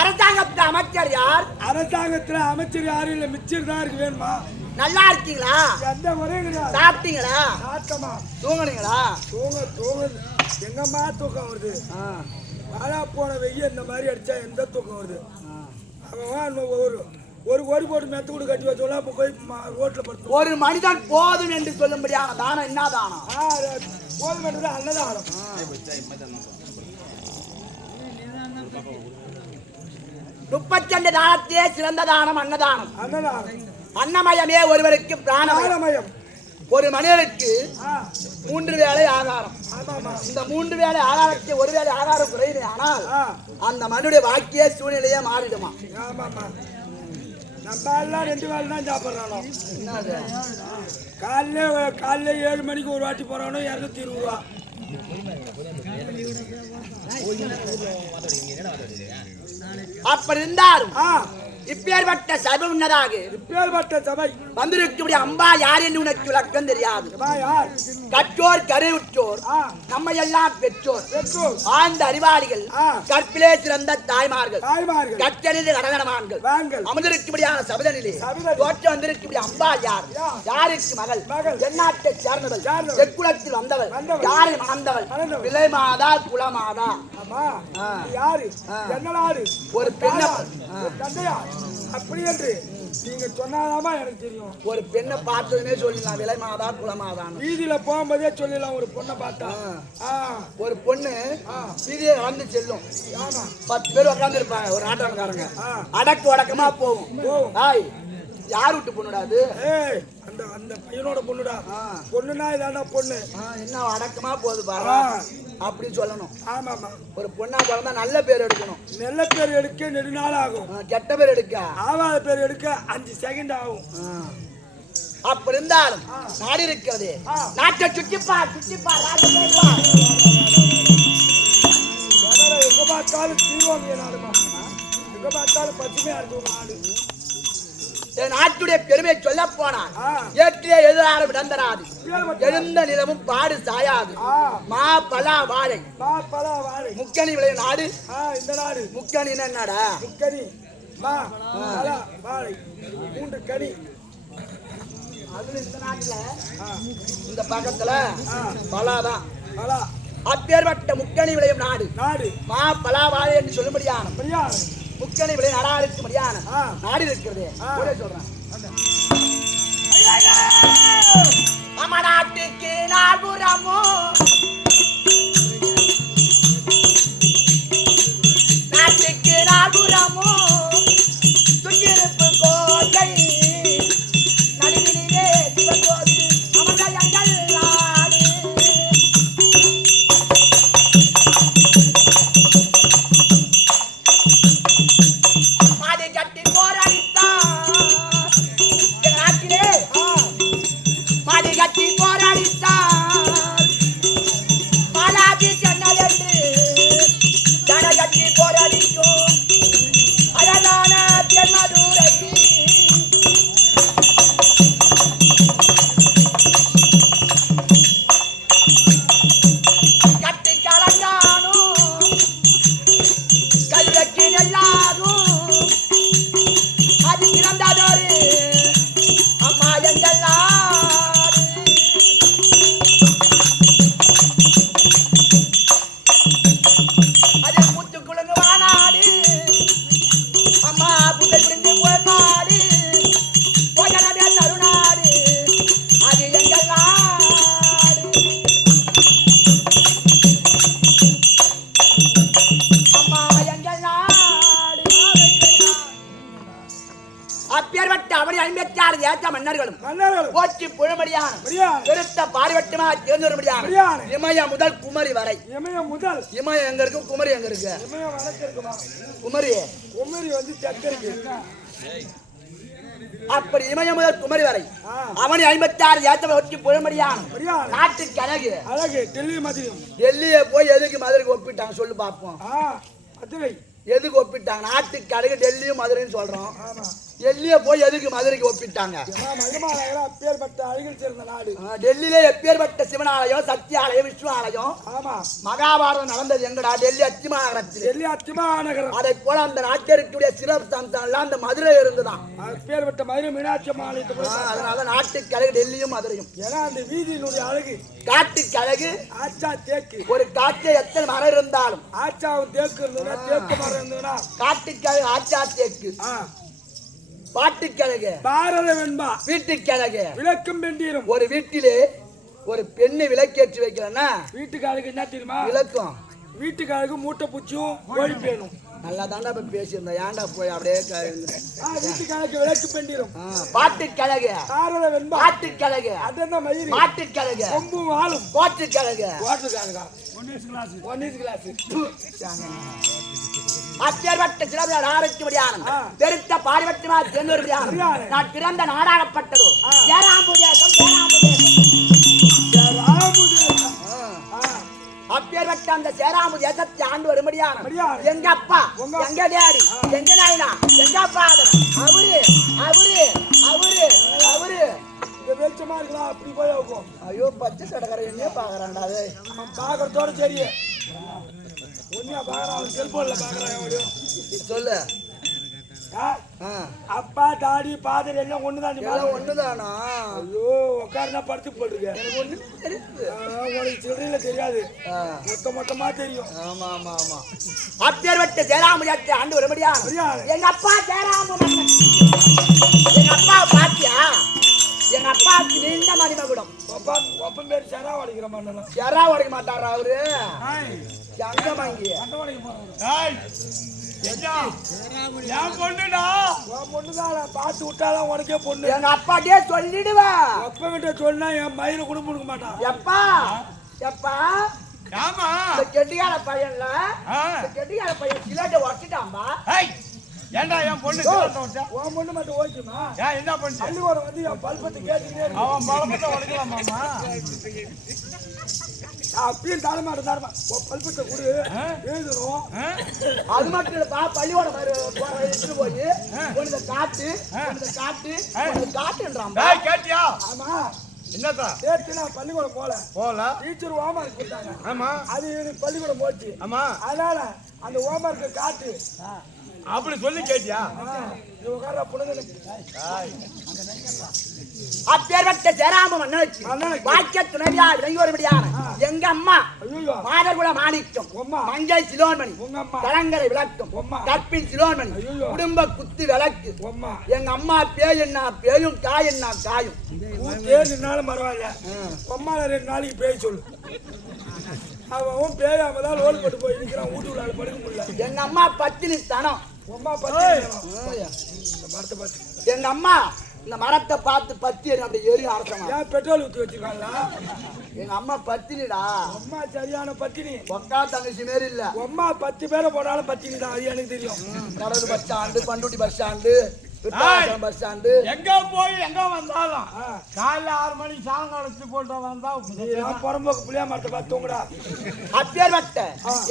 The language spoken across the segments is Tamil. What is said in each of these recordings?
அரசாங்கத்துல அமைச்சர் யார்? அரசாங்கத்துல அமைச்சர் யாரும் இல்ல, மிச்சர் தான் இருக்கு. வேணுமா? நல்லா இருக்கீங்களா? எந்த முறையும் கிடையாது. சாப்பிட்டீங்களா? சாப்பிட்டமா. தூங்குனீங்களா? தூங்க எங்கம்மா தூக்கம் வருது? வாழா போன வெய்ய இந்த மாதிரி அடிச்சா எந்த தூக்கம் வருது? அவன் ஒரு கோடி போட்டு மெத்த கூட கட்டி வச்சோம்ல, அப்ப போய் ரோட்ல படுத்து. ஒரு மனிதன் போதும் என்று சொல்லும்படியான தானம் என்ன தானம்? போதும் என்று அன்னதானம். 32 தானத்திலே சிறந்த தானம் அன்னதானம். அன்னதானம் அன்னமயமே ஒருவருக்கு பிராணமயம். ஒரு மனிதனுக்கு 3 வேளை ஆகாரம். இந்த 3 வேளை ஆகாரத்தை ஒரு வேளை ஆகாரம் குறையுது, ஆனால் அந்த மனுடைய வாக்கிய சூழ்நிலையே மாறிடுமா? நம்ம எல்லாம் 2 வேளை தான் சாப்பிட்றானோ. காலைல 7 மணிக்கு ஒரு வாட்டி போறானோ 220 ரூபா. அப்படி இருந்தாலும் இப்பேற்பட்ட சபை உன்னதாக வந்திருக்கக்கூடிய அம்பா யார் என்று உனக்கு விளக்கம் தெரியாது. கற்றோர் கருவுற்றோர் நம்ம எல்லாம் பெற்றோர் ஆழ்ந்த அறிவாளிகள் கற்பிலே சிறந்த தாய்மார்கள் கற்றறிந்த கடகடமான்கள் அமர்ந்திருக்கக்கூடியான சபதனிலே தோற்று வந்திருக்கக்கூடிய அம்பா யார்? யாருக்கு மகள்? தென்னாட்டை சேர்ந்தவள், தெற்குலத்தில் வந்தவள், யாரை மணந்தவள்? விலை மாதா குலமாதா? யாரு? ஒரு பெண்ணை அப்படி என்று நீங்க சொன்னாதாமா எனக்கு தெரியும். ஒரு பெண்ணை பார்த்ததுமே சொல்லிடலாம் விலை மாதா குலமாதான். வீதியில போகும்போதே சொல்லிடலாம். ஒரு பொண்ணை பார்த்தா ஒரு பொண்ணு வீதியை கலந்து செல்லும். 10 பேர் உட்கார்ந்து இருப்பாங்க, ஒரு ஆட்டோக்காரங்க அடக்கு உடக்கமா போகும். யார் விட்டு பொண்ணுடாது? அந்த பையனோட பொண்ணுடா. பொண்ணுனா இதாண்டா பொண்ணு. என்ன அடக்கமா போகுது பாரு அப்படின்னு சொல்லணும். ஆமாமா. ஒரு பொண்ணா பிறந்தா நல்ல பேர் எடுக்கணும். நல்ல பேர் எடுக்க நெடுநாள் ஆகும். கெட்ட பேர் எடுக்க ஆவாத பேர் எடுக்க 5 செகண்ட் ஆகும். அப்படி இருந்தாலும் நாடு இருக்கிறது. நாட்டை சுற்றிப்பா எங்க பார்த்தாலும் தீர்வாங்க நாடுமா. எங்க பார்த்தாலும் பசுமையா இருக்கும் நாடு. நாட்டுடைய பெருமை சொல்ல போனான் ஏற்றிய எதிராலும் இடந்தராது, எழுந்த நிலமும் பாடு சாயாது. மா பலா வாழை முக்கணி விளைய நாடு. இந்த நாடு முக்கணி என்னடா? முக்கணி மா பலா வாழை 3 கனி. அது இந்த நாட்டுல இந்த பக்கத்துல பலாதான். பலா அப்பேற்பட்ட முக்கணி விளையும் நாடு. மா பலா வாழை என்று சொல்லும்படியான முக்கணி விளைய நாடாளுக்கு முடியான நாடு இருக்கிறது. சொல்றேன் நம்ம நாட்டுக்கு நாள்புறமோ நாட்டுக்கு நாள்புறமோ துங்கிருப்பு கோட்டை நடுவிலே சிவகோடி அமர்ந்தயங்கள் நாடு. மாடி கட்டி போராடித்தான் மாடி கட்டி போராடித்தான் மன்னர்களும் மன்னர்களும் போற்றி புழமடியான பெருத்த பாரிவட்டமா தேர்ந்தொருமடியான இமய முதல் குமரி வரை. இமயம் எங்க இருக்கு, குமரி எங்க இருக்கு? குமரி வந்து தெற்கு இருக்கு. அப்படி இமயம் முதல் குமரி வரை அவனி 56 ஏத்தவ ஒட்டி புழமடியான நாட்டுக்கு அழகு. டெல்லியை போய் எதுக்கு மதுரைக்கு ஒப்பிட்டாங்க சொல்லு பாப்போம். எதுக்கு ஒப்பிட்டாங்க? நாட்டுக்கு அழகு டெல்லியும் மதுரைன்னு சொல்றோம். டெல்லிய போய் எதுக்கு மதுரைக்கு ஒப்பிட்டாங்க? டெல்லியில எப்பேற்பட்ட சிவனாலயம், சக்தி ஆலயம், விஷ்ணு ஆலயம். மகாபாரதம் நடந்தது எங்கடா? டெல்லி அத்திமாநகரம். அதை போல அந்த நாட்டிற்குரிய சிறப்பு எல்லாம் அந்த மதுரை இருந்துதான். மதுரை மீனாட்சி ஆலயத்தை அதனால நாட்டுக்கு அழகு டெல்லியும் மதுரையும். ஏன்னா அந்த வீதியினுடைய அழகு. காட்டுக்கு அழகு ஆச்சா தேக்கு. ஒரு காட்டில் எத்தனை மரம் இருந்தாலும் ஆச்சாவும் தேக்கு இருந்ததுன்னா, தேக்கு மரம் இருந்ததுன்னா காட்டுக்கு அழகு ஆச்சா தேக்கு. பாட்டுக்கழகு பாரத வெண்பா. வீட்டுக்கழகு விளக்கும் பெண்டீரும். ஒரு வீட்டிலே ஒரு பெண்ணை விளக்கேற்றி வைக்கிறேன்னா வீட்டுக்கு அழகு என்ன தெரியுமா? விளக்கும். வீட்டுக்கு அழகு மூட்டை பூச்சியும் கோழி பேணும். நல்லா தாண்டா போய் பேசியிருந்தேன். ஏன்டா போய் அப்படியே வீட்டுக்கு அழகு விளக்கு பெண்டீரும். பாட்டுக்கழகு பாரத வெண்பா. பாட்டுக்கழகு அதான் மயிறு. பாட்டுக்கழகு கொம்பும் வாழும். கோட்டுக்கழகு அப்பேற்பட்ட சிறப்பு ஆரோக்கியமடியான பெருத்த பாரிவட்டமா தேர்ந்தொருமடியான நான் பிறந்த நாடாகப்பட்டதோ சேராம்புதேசம். அப்பேற்பட்ட அந்த சேராம்பு தேசத்தை ஆண்டு வரும்படியான எங்க அப்பா, எங்க டேடி, எங்க நாயனா, எங்க ஃபாதர், அவரு வெளிச்சமா இருக்கலாம். அப்படி போய் ஆகும். ஐயோ பச்சை சடகரை என்ன பாக்குறான்டா? பாக்குறதோட சரி. ஒன்னியா பாக்குறான், செல்போன்ல பாக்குறான். சொல்லு. அப்பா டாடி பாதர் எல்லாம் ஒண்ணுதான். ஒண்ணுதானா? ஐயோ உட்காருனா படுத்து போட்டுருக்க. உனக்கு சில்லறையில தெரியாது, மொத்தமா தெரியும். ஆமா ஆமா ஆமா. அப்பேற்பட்ட சேராமுடியாத்தை ஆண்டு வரும்படியா எங்க அப்பா சேராமு. எங்க அப்பா பாத்தியா? எங்க அப்பாவுக்கு நீண்ட மணிமகுடம். ஒப்பம் பேர் செரா உடைக்கிற மாட்டா. செரா உடைக்க மாட்டாரா அவரு? பாத்து விட்டாதான் உனக்கே பொண்ணு. எங்க அப்பாட்டே சொல்லிடுவேன். அப்ப கிட்ட சொன்னா என் மயிரை கூட கொடுக்க மாட்டான். எப்பா எப்பா கெட்டிக்கார பையன்ல கெட்டிக்கார பையன் சிலேட்டை உடச்சிட்டாம்பா. ஏண்டா என் பொண்ணு உன் பொண்ணு மட்டும் ஓய்க்குமா? என்ன பண்ணு? பள்ளிக்கூடம் வந்து என் பல்பத்தை கேட்டுக்கிட்டே அவன் பல்பத்தை உடைக்கலாமாமா? அப்படியும் தரமாட்டேன் தரமா பல்பத்தை கொடு எழுதணும். அது மட்டும் இல்லப்பா, பள்ளிக்கூடம் எடுத்துட்டு போய் உனக்கு காட்டு காட்டுன்றான். கேட்டியா? ஆமா. என்னதா கேட்டு நான் பள்ளிக்கூடம் போல டீச்சர் ஹோம்வொர்க் கொடுத்தாங்க. ஆமா, அது பள்ளிக்கூடம் போச்சு. ஆமா, அதனால அந்த ஹோம்வொர்க்கை காட்டு அப்படி சொல்லி கேட்டியா? அப்பேற்பட்ட சேராம மன்னனுக்கு வாக்கிய துணைவியா விளங்கி வரும்படியான எங்க அம்மா மாதர்குல மாணிக்கம், மஞ்சள் சிலோன்மணி, கலங்கரை விளக்கம், கற்பின் சிலோன்மணி, குடும்ப குத்து விளக்கு. எங்க அம்மா பேய் என்ன பேயும், காய் என்ன காயும். பேருனாலும் பரவாயில்ல, அம்மால 2 நாளைக்கு பேய் சொல்லு. அவன் பேயாமதான் லோல் போட்டு போய் இருக்கிறான். வீட்டுக்குள்ள படுக்க முடியல. எங்க அம்மா பத்தினி ஸ்தானம். எங்க அம்மா இந்த மரத்தை பார்த்து பத்தி அப்படி எரி அரசமா பெட்ரோல் ஊற்றி வச்சிருக்காங்களா? எங்க அம்மா பத்தினிடா. அம்மா சரியான பத்தினி. ஒக்கா தங்கச்சி மாரி இல்ல. அம்மா 10 பேரை போனாலும் பத்தினி தான். அது எனக்கு தெரியும். Cuddalore bus stand, Panruti bus stand, bus stand, எங்க போய் எங்க வந்தாலும் காலைல 6 மணிக்கு சாயங்காலத்து போட்டு வந்தா புறம்போக்கு புளியா மரத்தை பார்த்து தூங்குடா. அப்பேற்பட்ட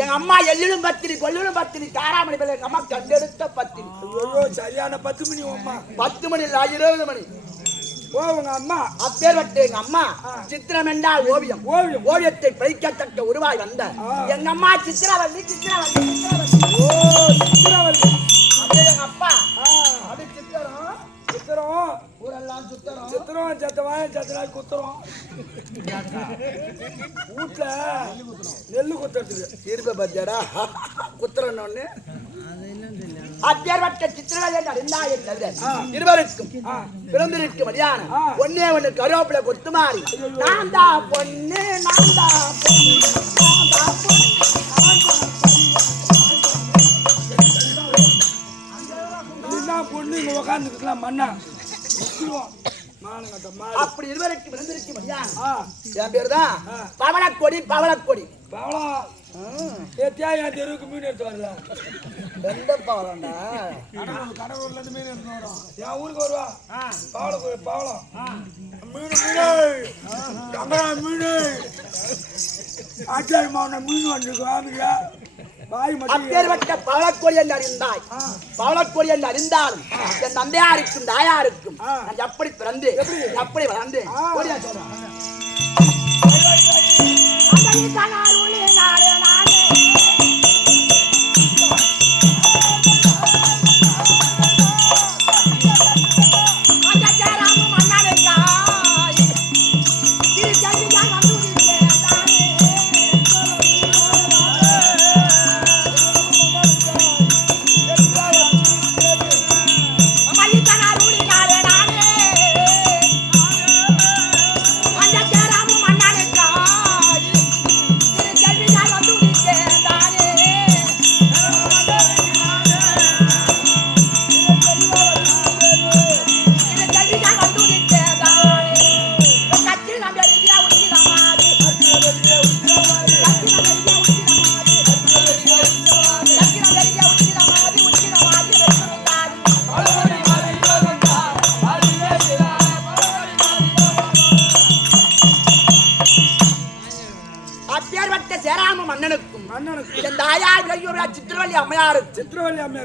எங்க அம்மா எள்ளிலும் பத்தினி, கொள்ளிலும் பத்தினி, காராமணி பிள்ளை எங்க அம்மா கண்டெடுத்த பத்தினி. ஐயோ சரியான 10 மணி. அம்மா 10 மணி இல்ல, 20 மணி. உங்க அம்மா அப்பேற்பட்ட எங்க அம்மா சித்திரம் என்றால் ஓவியம். ஓவியத்தை பறிக்கத்தக்க உருவாய் வந்த எங்க அம்மா சித்திரவல்லி. எங்க அப்பா அது சித்திரம் ஊரெல்லாம் சித்திரம் செத்தவாயம் செத்தனாய் குத்துறோம். வீட்டுல நெல்லு குத்துறதுக்கு இருப்ப பத்தியாடா குத்துறன்னு. அப்பேற்பட்ட சித்திரவதை இருவருக்கும் பிறந்திருக்கும் மதியான ஒன்னே ஒண்ணு கருவேப்பிலை கொத்து மாறி நான் தான் பொண்ணு, நான் தான் பொண்ணு இங்க உக்காந்துருக்கலாம். மண்ணா அப்படி இருவருக்கு விழுந்திருக்கும் என் பேரு தான் பவளக்கொடி பவளக்கொடி பவளம் என் தெருவுக்கு மீன் எடுத்து வரல எந்த பவளம்டா கடவுர்ல இருந்து மீன் எடுத்து வரோம் என் ஊருக்கு வருவா பவளம் பவளம் மீன் மீன் ஆச்சாரி மாவன மீன் வந்துருக்கு அப்பேற்பட்ட பவளக்கொடி என்று அறிந்தாய் பவளக்கொடி என்று அறிந்தாலும் என் தந்தையாருக்கும் தாயாருக்கும் நான் எப்படி பிறந்து எப்படி வளர்ந்து கொடியா சொல்றேன்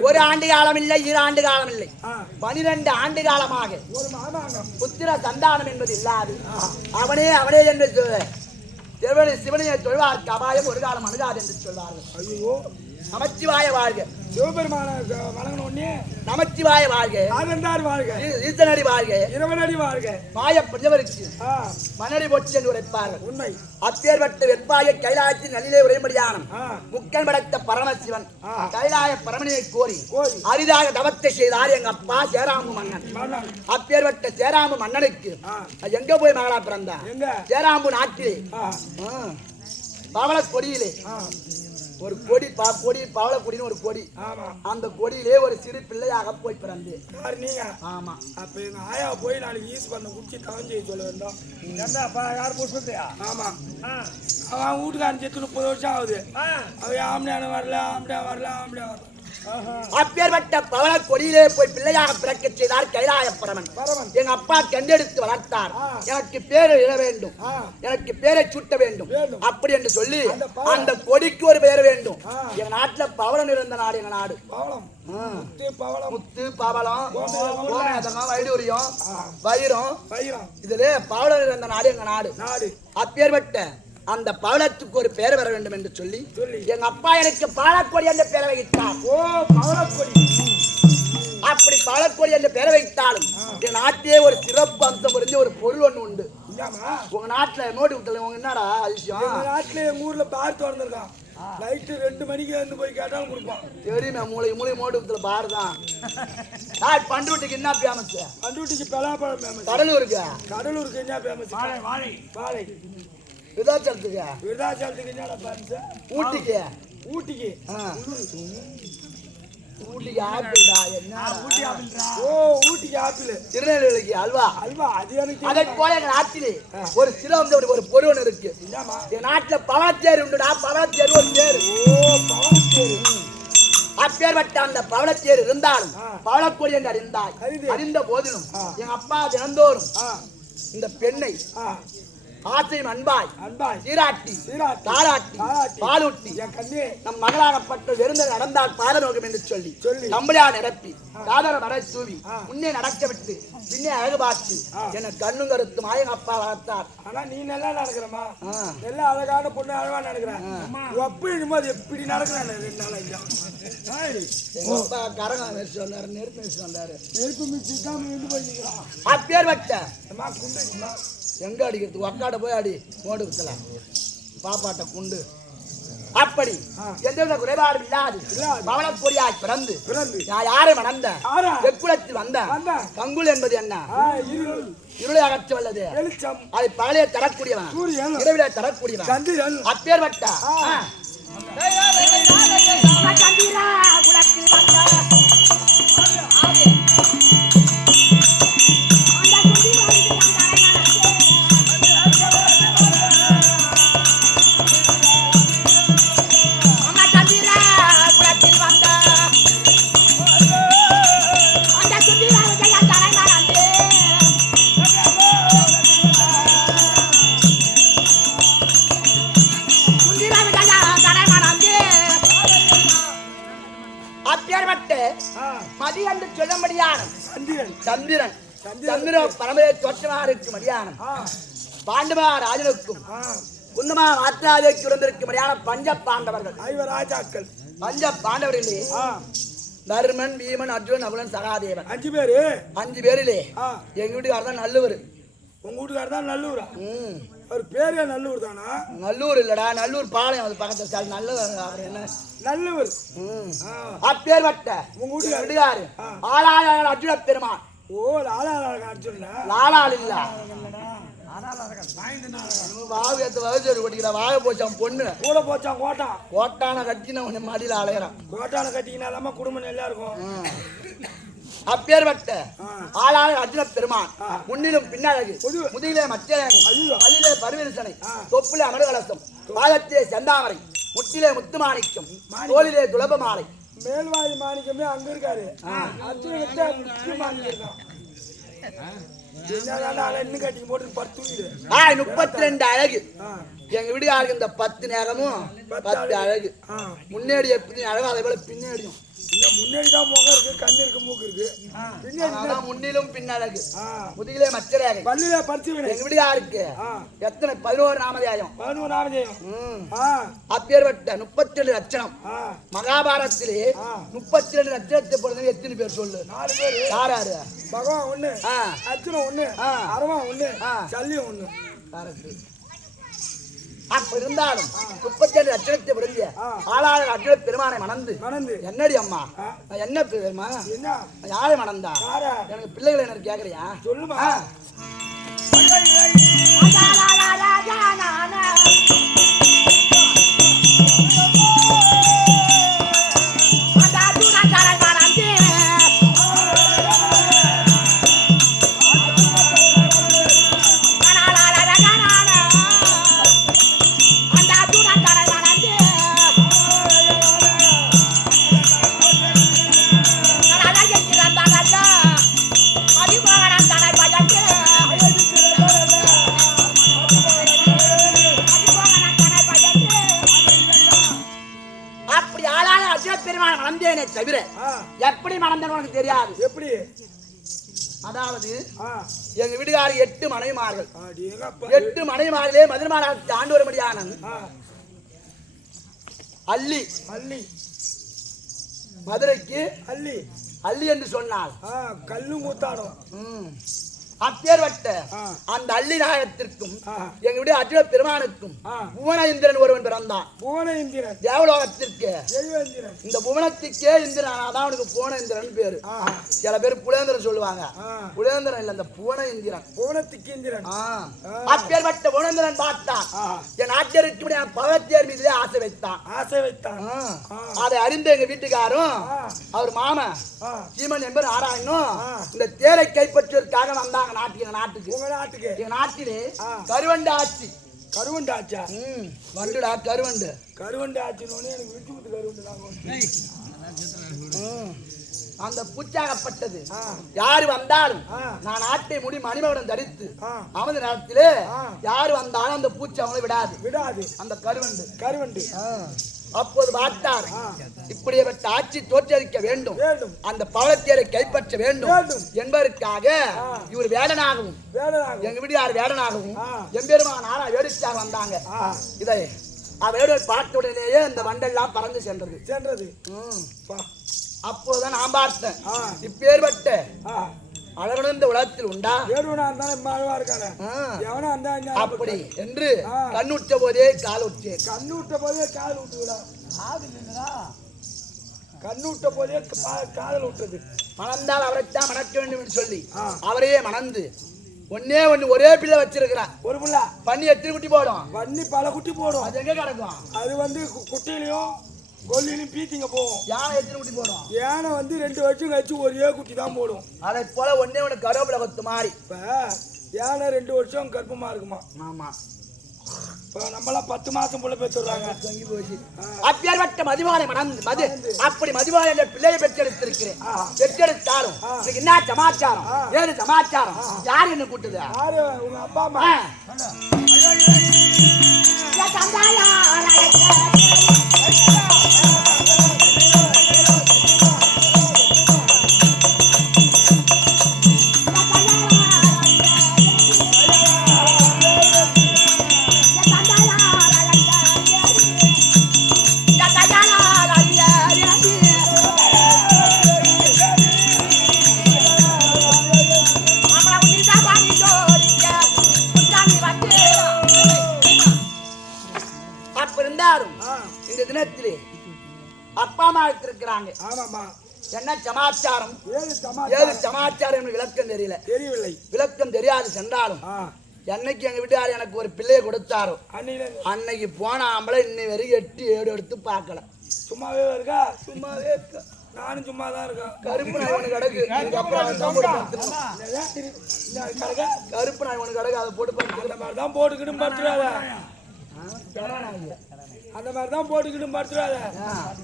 ஒரு ஆண்டு காலம் இல்லை 2 ஆண்டு காலம் இல்லை 12 ஆண்டு காலமாக புத்திர சந்தானம் என்பது இல்லாது அவனே அவனே என்று சிவனையை தொழுவார்க்கு அபாயம் ஒரு காலம் அணுகாது என்று சொல்வார்கள். ஐயோ நமச்சிவாய வாழ்க சிவபெருமான வணங்கணும்னே நமச்சிவாய வாழ்க ஆனந்தார் வாழ்க ஈசனடி வாழ்க இரவனடி வாழ்க மாய பிரஜவருக்கு மனடி பொச்சி என்று உரைப்பார்கள். உண்மை அப்பேற்பட்ட வெப்பாய கைலாயத்தின் நல்லிலே உரைமடியானம் முக்கன் படைத்த பரமசிவன் கைலாய பரமனியை கோரி அரிதாக தவத்தை செய்தார் எங்க அப்பா சேராமு மன்னன். அப்பேற்பட்ட சேராமு மன்னனுக்கு எங்க போய் மகளா பிறந்தா சேராம்பு நாட்டிலே பவள கொடியிலே ஒரு கொடி பவள கொடின்னு ஒரு கொடி அந்த கொடியிலே ஒரு சிறு பிள்ளையாக போய் பிறந்தேன். ஆமா அப்ப எங்க ஆயா போய் நாளைக்கு ஈஸ் பண்ண குடிச்சு தவஞ்சு சொல்ல வந்தோம். யார் புஷ்பத்தையா? ஆமா அவன் வீட்டுக்காரன் செத்து 30 வருஷம் ஆகுது. அவன் ஆம்பளையான வரல ஆம்பளையா வரல. அப்பேற்பட்ட பவள கொடியிலே போய் பிள்ளையாக பிறக்க செய்தார் கைலாய பரமன். எங்க அப்பா கண்டெடுத்து வளர்த்தார். எனக்கு பேரை இட வேண்டும், எனக்கு பேரை சூட்ட வேண்டும் அப்படி என்று சொல்லி அந்த கொடிக்கு ஒரு பேர் வேண்டும். எங்க நாட்டுல பவளம் இருந்த நாடு எங்க நாடு. முத்து பவளம் கோமேதகம் வைடூரியம் வைரம் இதுல பவளம் இருந்த நாடு எங்க நாடு. அப்பேற்பட்ட அந்த பவளத்துக்கு ஒரு பேர் வர வேண்டும் என்று சொல்லி எங்க அப்பா எனக்கு பாலக்கொடி என்ற பெயரை வைத்தார். அப்படி பவளக்கொடி என்ற பெயரை வைத்தாலும் என் நாட்டிலே ஒரு சிறப்பு அம்சம் புரிஞ்சு ஒரு பொருள் ஒண்ணு உண்டு. உங்க நாட்டுல நோட்டு விட்டல உங்க என்னடா அதிசயம்? நாட்டுல எங்க ஊர்ல பார் திறந்துருக்கான். நைட்டு 2 மணிக்கு வந்து போய் கேட்டாலும் கொடுப்பான். தெரியுமே மூளை மோட்டு விட்டல பார் தான். பண்ருட்டிக்கு என்ன ஃபேமஸ்? பண்ருட்டிக்கு பலாப்பழம் ஃபேமஸ். கடலூருக்கு என்ன ஃபேமஸ்? வாழை. விருதாச்சலத்துக்கு என்னடா ஃபேமஸ்? ஊட்டிக்கு ஆப்பிள்டா. என்ன ஊட்டிக்கு ஆப்பிள். திருநெல்வேலிக்கு அல்வா. அது எனக்கு அதை போல எங்க நாட்டிலே ஒரு சிறந்த ஒரு பொருள் இருக்கு. எங்க நாட்டுல பவளத்தேர் உண்டுடா. பவளத்தேர் ஒரு தேர். பவளத்தேர். அப்பேற்பட்ட அந்த பவளத்தேர் இருந்தாலும் பவளக்கொடி என்று அறிந்த போதிலும் எங்க அப்பா தினந்தோறும் இந்த பெண்ணை ஆசையும் அன்பாய் சீராட்டி தாராட்டி பாலூட்டி நம் மகளாகப்பட்ட வெறுந்த நடந்தால் பாத நோக்கம் என்று சொல்லி நம்மளையா நிரப்பி காதல மர தூவி முன்னே நடக்க விட்டு பின்னே அழகு பார்த்து என கண்ணும் கருத்தும் எங்க அப்பா வளர்த்தார். ஆனா நீ நல்லா நடக்கிறமா? எல்லாம் அழகான பொண்ணு அழகா நடக்கிறேன். அப்படி எப்படி நடக்கிறான்? கரகம் வச்சு வந்தாரு, நெருப்பு வச்சு வந்தாரு. நெருப்பு அப்பேற்பட்ட எங்க அடிக்கிறது? ஒக்காட்ட போய் அடி மோடு வித்தலாம் பாப்பாட்ட குண்டு. அப்படி எந்தவித குறைபாடும் இல்லாது பவளக்கொடியாய் பிறந்து நான் யாரை மணந்த வெக்குளத்தில் வந்த கங்குல் என்பது என்ன? இருளை அகற்ற வல்லது. அதை பகலே தரக்கூடியவன், இரவிலே தரக்கூடியவன். அப்பேற்பட்ட மதி என்று சொல்லும்படியான சந்திரன் சந்திரன் சந்திர பரம்பரை தோற்றமாக இருக்கும் மதியானம் பாண்டவா ராஜனுக்கும் குந்தமா மாற்றாதேக்கு இருந்திருக்கும்படியான பஞ்ச பாண்டவர்கள் ராஜாக்கள் பஞ்ச பாண்டவர்களே தர்மன் பீமன் அர்ஜுனன் நகுலன் சகாதேவன் 5 பேரிலே எங்க வீட்டுக்காரர் தான் நல்லவர். உங்க வீட்டுக்காரர் தான் நல்லூரா? அவர் பேரே நல்லூர் தானா? நல்லூர் இல்லடா, நல்லூர் பாளையம் அது பக்கத்துல. நல்லவர் அவர் என்ன நல்லவர். அப்பேர் வட்ட உங்க வீட்டுக்காரு ஆளாள அர்ஜுன பெருமான். ஓ லாலாள அர்ஜுன லாலாள் இல்ல வாழ போச்சான் பொண்ணு கூட போச்சான் கோட்டான கட்டின மடியில அலையறான். கோட்டான கட்டினாலாம குடும்பம் நல்லா இருக்கும். அப்பேற்பட்ட ஆளாள அர்ஜுன பெருமான் முன்னிலும் பின்னழகு முதுகிலே மச்சழகு பல்லிலே பருவிரிசனை தொப்பிலே அமர்கலசம் பாதத்திலே செந்தாமரை முட்டிலே முத்து மாணிக்கம் தோளிலே துளப மாலை. மேல்வாதி மாணிக்கமே அங்க இருக்காரு. அர்ஜுனகிட்ட முத்து மாணிக்கம் இருக்கான். 32 அழகு எங்க வீடுகாருக்கு. இந்த 10 நேரமும் 10 அழகு. முன்னாடி எப்படி அழகு அதே போல பின்னாடியும். முன்னாடி தான் முகம் இருக்கு, கண்ணு இருக்கு, மூக்கு இருக்கு. பின்னாடி முன்னிலும் பின்னழகு முதுகிலே மச்சரேகை பல்லிலே பறிச்சு. எங்க வீடுகாருக்கு எத்தனை 11 நாமதேயம். அப்பேற்பட்ட 32 லட்சணம். மகாபாரதத்திலே 32 லட்சணத்தை பொறுத்த எத்தனை பேர் சொல்லு? 4 பேர். யாராரு? பகவான் 1, அர்ஜுனன் 1, அரவன் 1, சல்லியம் 1. அப்ப இருந்தாலும் 32 லட்சணத்தை விரும்பிய ஆளாள அர்ஜுன பெருமானை மணந்து என்னடி அம்மா என்ன பெருமா யாரை மணந்தா? எனக்கு பிள்ளைகளை எனக்கு கேக்குறியா? சொல்லுமா. தவிர எப்படி மணந்தேன்னு உனக்கு தெரியாது. எப்படி? அதாவது எங்க வீட்டுக்கார 8 மனைவிமார்கள். 8 மனைவிமார்களே மதுரமாநகரத்தை ஆண்டு வரும்படியான அள்ளி மதுரைக்கு அள்ளி என்று சொன்னால் கல்லும் கூத்தாடும். அப்பேற்பட்ட அந்த அள்ளி நாயகத்திற்கும் எங்க வீடு அர்ஜுன பெருமானுக்கும் புவன இந்திரன் ஒருவன் பிறந்தான். புவன இந்திரன் தேவலோகத்திற்கு இந்த புவனத்துக்கே இந்திரன், அதான் அவனுக்கு புவன இந்திரன் பேரு. சில பேர் புலேந்திரன் சொல்லுவாங்க. புலேந்திரன் இல்ல, இந்த புவன இந்திரன். புவனத்துக்கு இந்திரன். அப்பேற்பட்ட புவனேந்திரன் பார்த்தான். என் நாட்டிற்கு பவத்தியர் மீது ஆசை வைத்தான். அதை அறிந்த எங்க வீட்டுக்காரும் அவர் மாமா சீமன் என்பவர் ஆராயணும் இந்த தேரை கைப்பற்றுவதற்காக வந்தாங்க. நாட்டுக்கு நாட்டிலே கருவண்டு ஆட்சி. கருவண்டு ஆச்சா? வண்டுடா கருவண்டு. கருவண்டு ஆட்சினோன்னு எனக்கு விட்டு விட்டு கருவண்டு அந்த பூச்சாகப்பட்டது யாரு வந்தாலும் நான் நாட்டை முடி மணிமகுடம் தரித்து அமர்ந்த நேரத்திலே யாரு வந்தாலும் அந்த பூச்சி அவங்களை விடாது. அந்த கருவண்டு அப்போது பார்த்தார், இப்படிப்பட்ட ஆட்சி தோற்றளிக்க வேண்டும், அந்த பவளத்தேரை கைப்பற்ற வேண்டும் என்பதற்காக இவர் வேடனாகவும் எங்க வீட்டுக்கார் வேடனாகவும் எம்பெருமான் ஆனா வேடிச்சாக வந்தாங்க. இதை வேடர் பார்த்த உடனேயே இந்த வண்டெல்லாம் பறந்து சென்றது. அப்போதான் நான் பார்த்தேன், இப்பேற்பட்ட அழகுணர்ந்த உலகத்தில் உண்டா அப்படி என்று கண்ணுற்ற போதே கால் உற்றேன். கண்ணுட்ட போதே காதல் விட்டது. மணந்தால் அவரைத்தான் மணக்க வேண்டும் என்று சொல்லி அவரையே மணந்து ஒரே பிள்ளை வச்சிருக்கிறான். ஒரு பிள்ளை பண்ணி எத்தனை குட்டி போடும்? பண்ணி பல குட்டி போடும். அது எங்க கிடக்கும்? அது வந்து குட்டிலையும் கொல்லிலையும் பீத்திங்க போகும். யானை எத்தனை குட்டி போடும்? யானை வந்து 2 வருஷம் கழிச்சு ஒரே குட்டி தான் போடும். அதை போல ஒண்ணு கருவேப்பிலை கொத்து மாதிரி. இப்ப யானை 2 வருஷம் கர்ப்பமா இருக்குமா? ஆமா. இப்ப நம்மளாம் 10 மாசம் புள்ள பெற்றுறாங்க. தொங்கி போச்சு. அப்பேற்பட்ட மதிவானை மணந்து அப்படி மதிவானை என்ற பிள்ளையை பெற்றெடுத்திருக்கிறேன். பெற்றெடுத்தாலும் என்ன சமாச்சாரம், ஏது சமாச்சாரம், யாரு என்ன கூட்டுது? யாரு? உங்க அப்பா அம்மா. அப்ப இருந்தாலும் இந்த தினத்திலே அப்பா அம்மா இருக்கிறாங்க. ஆமாமா. என்ன சமாச்சாரம், ஏது சமாச்சாரம் என்று விளக்கம் தெரியவில்லை. விளக்கம் தெரியாது சென்றாலும் என்னைக்கு எங்க வீட்டார் எனக்கு ஒரு பிள்ளையை கொடுத்தாரோ அன்னைக்கு போன ஆம்பளை இன்னை வரைக்கும் 8-7 எடுத்து பார்க்கல. சும்மாவே இருக்கா? சும்மாவே இருக்கா. நானும் சும்மா தான் இருக்கேன். கருப்பு நாய் ஒன்று கிடக்கு. கருப்பு நாய் ஒன்று கிடக்கு, அதை போட்டு அந்த மாதிரி தான் போட்டுக்கிட்டு படுத்துறாத. அந்த மாதிரி தான் போட்டுக்கிட்டு படுத்துறாத.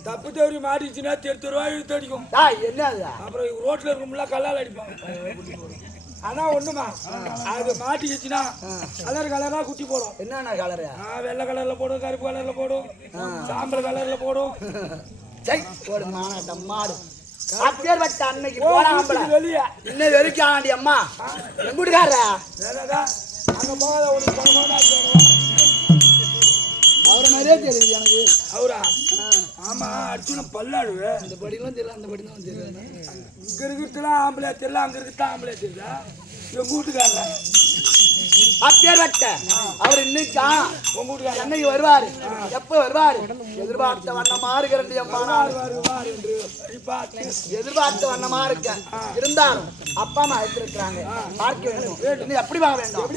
தப்பு தவறி மாட்டிச்சுன்னா தெருவாய் இழுத்தடிக்கும். என்ன அப்புறம் ரோட்ல இருக்கும்ல கல்லால் அடிப்பாங்க. ஆனா ஒண்ணுமா, அது மாட்டிக்கிச்சுன்னா கலரா குட்டி போடும். என்னன்னா கலரு? வெள்ளை கலர்ல போடும், கருப்பு கலர்ல போடும், சாம்பல் கலர்ல போடும். ஒரு மாநாட்டம் மாடு அப்பேற்பட்ட அன்னைக்கு போறாம்பல வெளியே இன்னும் வரைக்கும் ஆண்டி அம்மா எங்க வீட்டுக்காரா அங்க போகாத ஒரு அவரை மாதிரியே தெரியுது எனக்கு. அவரா? ஆமா, அர்ஜுன பல்லாடு. இந்த படிலாம் தெரியல, அந்த படி தான் தெரியல. இங்க இருக்கிறதுலாம் ஆம்பளை தெரியல, அங்க இருக்கிறதா ஆம்பளை தெரியல. எங்க வீட்டுக்காரா அப்பேற்பட்ட அவர் இன்னைக்கா உங்க வீட்டுக்காரர் என்னைக்கு வருவாரு, எப்ப வருவாரு எதிர்பார்த்த வண்ணமா இருக்கிறேன் அம்மா. எதிர்பார்த்த வண்ணமா இருக்க இருந்தாலும் அப்பா அம்மா எடுத்திருக்கிறாங்க, பார்க்க வேண்டும். இன்னும் எப்படி வாங்க வேண்டும்?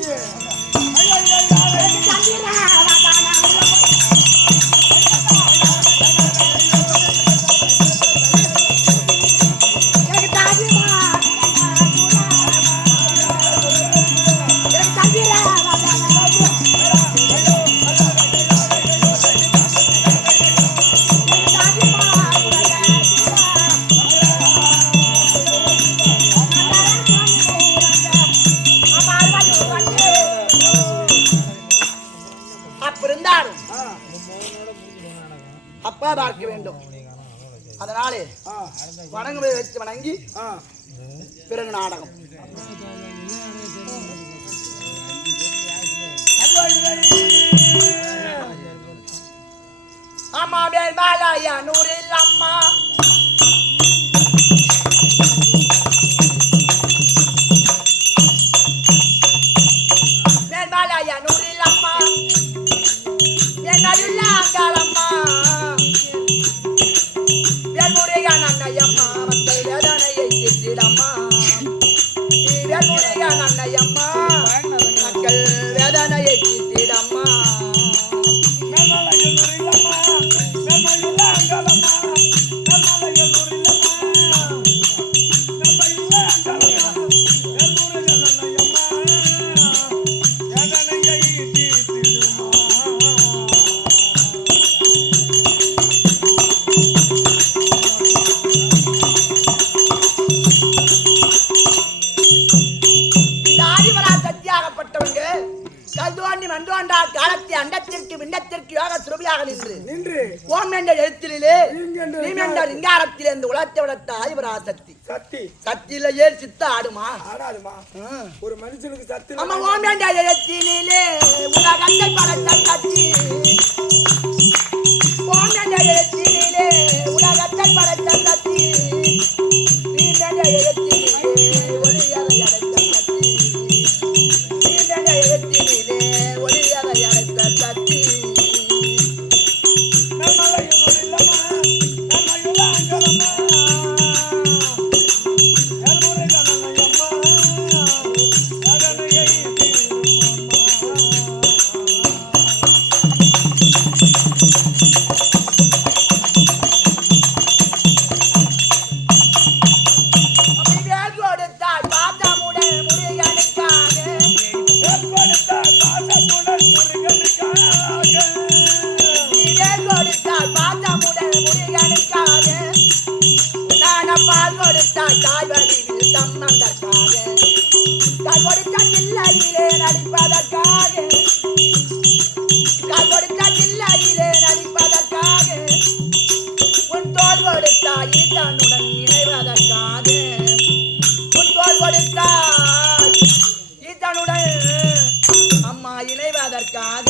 அப்பா பார்க்க வேண்டும். அதனாலே வணங்குவதை வச்சு வணங்கி பிறகு நாடகம். அம்மா பேர் பாலாயா நூறில் அம்மா பேர் பாலாயா நூறில் அம்மா என்னுள்ள அங்காளம்மா வேல்முருகன் அன்னையம்மா மக்கள் வேதனையை தீர்த்திடம்மா. வேல்முருகன் அன்னையம்மா மக்கள் வேதனையை தீர்த்திடம்மா. அண்டத்திற்கு விண்ணத்திற்கு யோக சுரபியாக நின்று ஓம் என்ற எழுத்திலே நீம் என்ற லிங்காரத்திலே இந்த உலகத்தை வளர்த்த ஆதிபராசக்தி சக்தியில ஏறி சித்த ஆடுமா? ஒரு மனுஷனுக்கு சக்தி. ஆமா, ஓம் என்ற எழுத்திலே உலகத்தை படைத்த சக்தி. ஓம் என்ற எழுத்திலே உலகத்தை படைத்த சக்தி. நீம் என்ற எழுத்திலே ஒளியலை அடைத்த சக்தி. நீம் என்ற எழுத்திலே ஒளியலை அடைத்த சக்தி. அம்மா இணைவதற்காக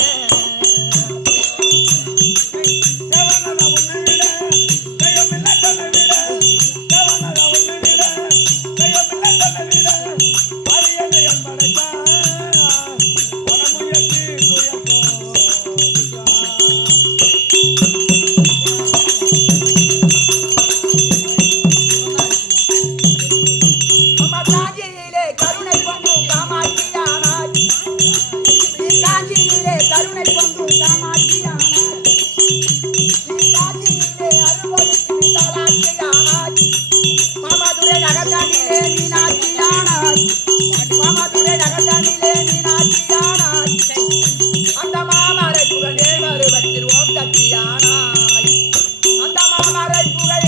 மேல்மருவத்தில் ஓம் சக்தியானாய் அந்த மாமரை புகழ்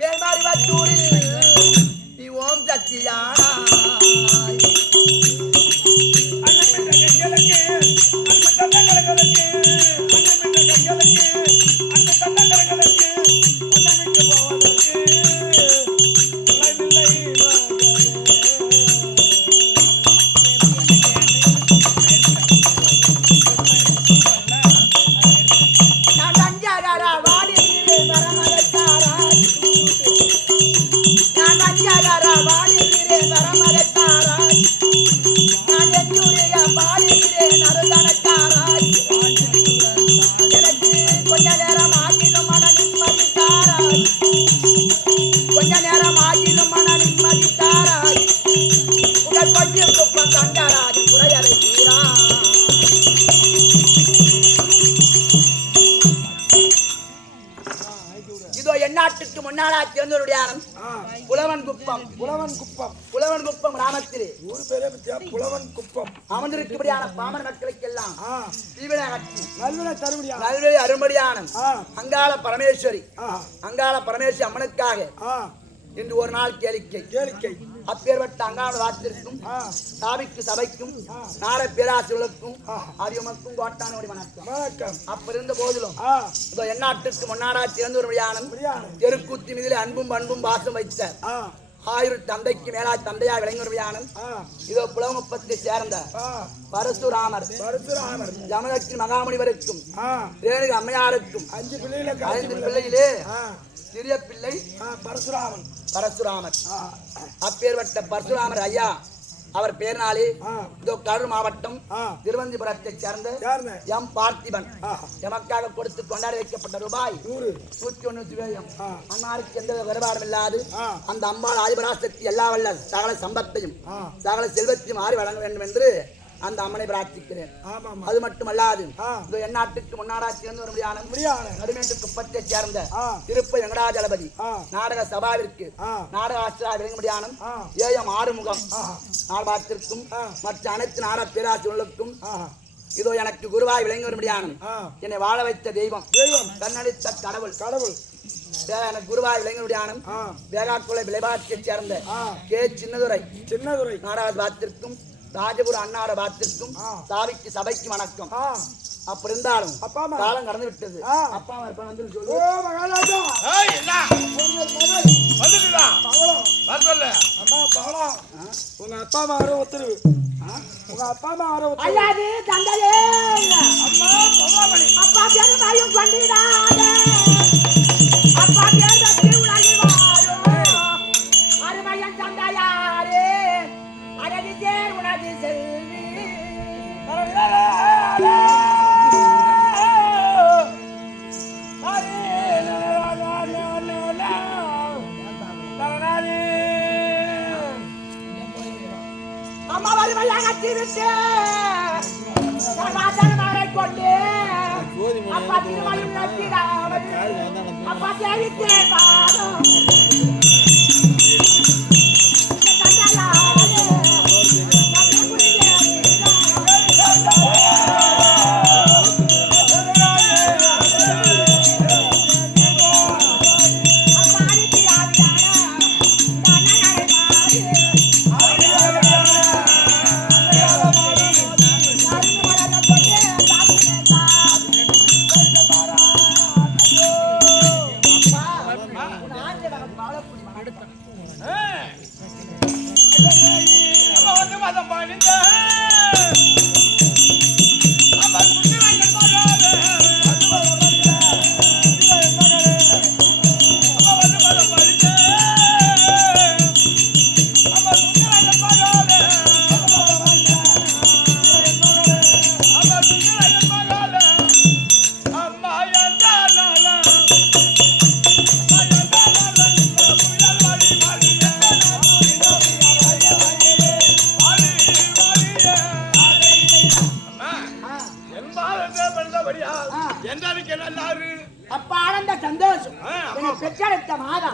மேல்மருவத்தூரில் நீ ஓம் சக்தியானாய் எந்நாட்டுக்கு முன்னாளா சேர்ந்தவருடைய புலவன் குப்பம் கிராமத்திலே ஊர் பேரே புலவன் குப்பம் அமர்ந்திருக்கும்படியான பாமர மக்களுக்கெல்லாம் நல்வினை அரும்படியான அங்காள பரமேஸ்வரி அம்மனுக்காக இன்று ஒரு நாள் கேளிக்கை அப்பேற்பட்ட அங்காள வாத்திற்கும் சாவிக்கு சபைக்கும் நாட பேராசிரியர்களுக்கும் அதிகமக்கும் கோட்டானோடி வணக்கம் அப்ப இருந்த போதிலும் இதோ எந்நாட்டுக்கு முன்னாடா சிறந்த ஒரு தெருக்கூத்தி மீதிலே அன்பும் பண்பும் பாசம் வைத்த ஆயிரம் தந்தைக்கு மேலா தந்தையா விளங்குறியானம் இதோ புலவங்குப்பத்தை சேர்ந்த பரசுராமர் ஜமதக்னி மகாமுனிவருக்கும் ரேணுக அம்மையாருக்கும் 5 பிள்ளையிலே சிறிய பிள்ளை பரசுராமர் அப்பேற்பட்ட பரசுராமர் ஐயா அவர் பேர்னாலே இதோ கரூர் மாவட்டம் திருவந்திபுரத்தை சேர்ந்த எம் பார்த்திபன் எமக்காக கொடுத்து கொண்டாடி வைக்கப்பட்ட ரூபாய் 101 அன்னாருக்கு எந்த வருமானம் இல்லாது அந்த அம்பாள் ஆதிபராசக்தி எல்லா வல்ல சகல சம்பத்தையும் சகல செல்வத்தையும் மாறி வழங்க வேண்டும் என்று அந்த அம்மனை பிரார்த்திக்கிறேன். அது மட்டுமல்லாது எந்நாட்டுக்கு முன்னாடா சேர்ந்து ஒரு நடுமேட்டு குப்பத்தை சேர்ந்த திருப்ப வெங்கடாஜலபதி நாடக சபாவிற்கு நாடக ஆசிரியர் விளங்கும்படியானம் ஏஎம் ஆறுமுகம் நாடகத்திற்கும் மற்ற அனைத்து நாட பேராசிரியர்களுக்கும் இதோ எனக்கு குருவாய் விளங்கி வரும்படியானம் என்னை வாழ வைத்த தெய்வம் கண்ணடித்த கடவுள் எனக்கு குருவாய் விளங்கும்படியானம் வேகாக்குளை விளைபாட்டை சேர்ந்த கே சின்னதுரை நாடகத்திற்கும் ராஜபுர அன்னார பாத்திற்கும் சாவிக்கு சபைக்கு வணக்கம். அப்படி இருந்தாலும் காலம் கடந்து விட்டது. அப்பா வந்து சொல்லு உங்க அப்பா அம்மா வர ஒத்துருவு உங்க அப்பா அம்மா வர ஐயாது தந்தையே அப்பா பேரு வாயும் கொண்டிடாத அப்பா பேரு உலகில் வாழும் அருமையன் தந்தையாரே அழகு தேர் உனது செல்வி அம்மா வலிமையாக திருட்டு சமாதானமாக கொண்டு அப்பா திருமணம் நடத்திடாமல் அப்பா தேவித்தே பாதம் அப்பா ஆனந்த சந்தோஷம் பெற்றெடுத்த மாதா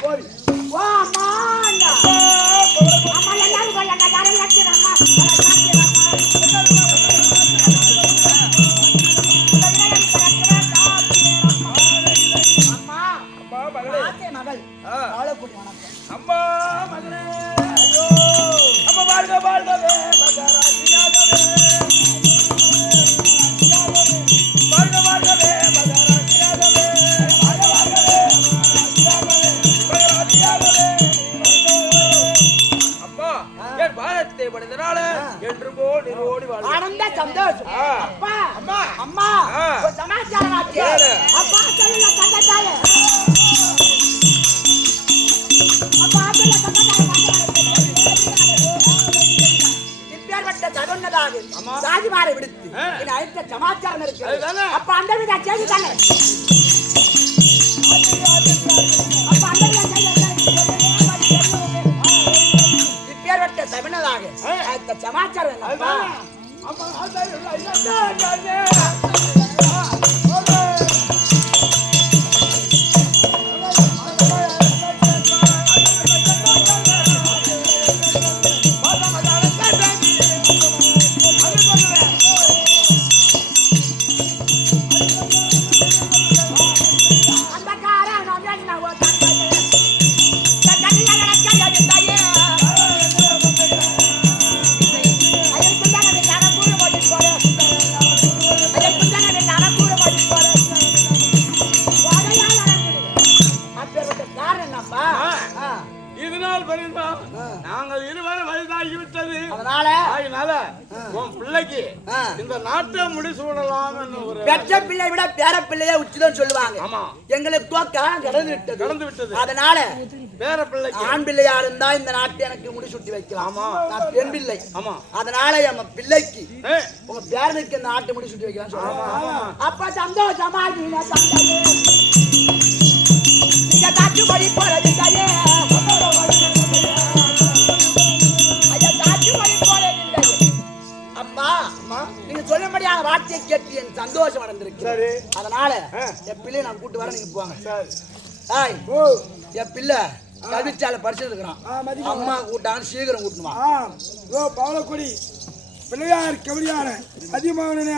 கோவில் ஓ அம்மா அம்மா எல்லாரும் சந்தோஷம். அப்பா, அம்மா, ஒரு சமாச்சாரம் ஆச்சு. அப்பா சொல்லுங்க தங்கத்தாயே. அப்பா சொல்லுங்க தங்கத்தாயே. இப்பேற்பட்ட தகுந்ததாக ராஜிமாரை விடுத்து என் அழைத்த சமாச்சாரம் இருக்கிறது. அப்ப அந்த வித செய்தி தானே. அப்ப அந்த வித இப்பேற்பட்ட தமிழதாக அழைத்த சமாச்சாரம் என்னப்பா? நாங்கள் இருவரும் வயதாகிவிட்டது. அதனால உன் பிள்ளைக்கு இந்த நாட்டை முடிசூடலாம் ஒரு பெற்ற பிள்ளை விட பேர பிள்ளையே உச்சிதம் சொல்லுவாங்க. ஆமா, எங்களுக்கு தோக்கம் கடந்து விட்டது. அதனால பேர பிள்ளைக்கு ஆண் பிள்ளையா இருந்தா இந்த நாட்டை எனக்கு முடிசூட்டி வைக்கலாம். ஆமா, நான் பெண் பிள்ளை. ஆமா, அதனால நம்ம பிள்ளைக்கு உங்க பேரனுக்கு இந்த நாட்டை முடிசூட்டி வைக்கலாம் சொல்லுவாங்க. அப்ப சந்தோஷமா நீங்க தந்தையே நீங்க காற்றுப்படி போறதில்லையே. அப்பா நீங்க சொல்லும்படியான வார்த்தையை கேட்டு என் சந்தோஷம் அடைந்திருக்கு. அதனால என் பிள்ளையை நான் கூட்டு வர நீங்க போவாங்க. என் பிள்ளை கல்விச்சாலை படிச்சுட்டு இருக்கிறான். அம்மா கூட்டாங்க சீக்கிரம் கூட்டணுமா? பவளக்குடி பிள்ளையார் கவடியான அதிமகனை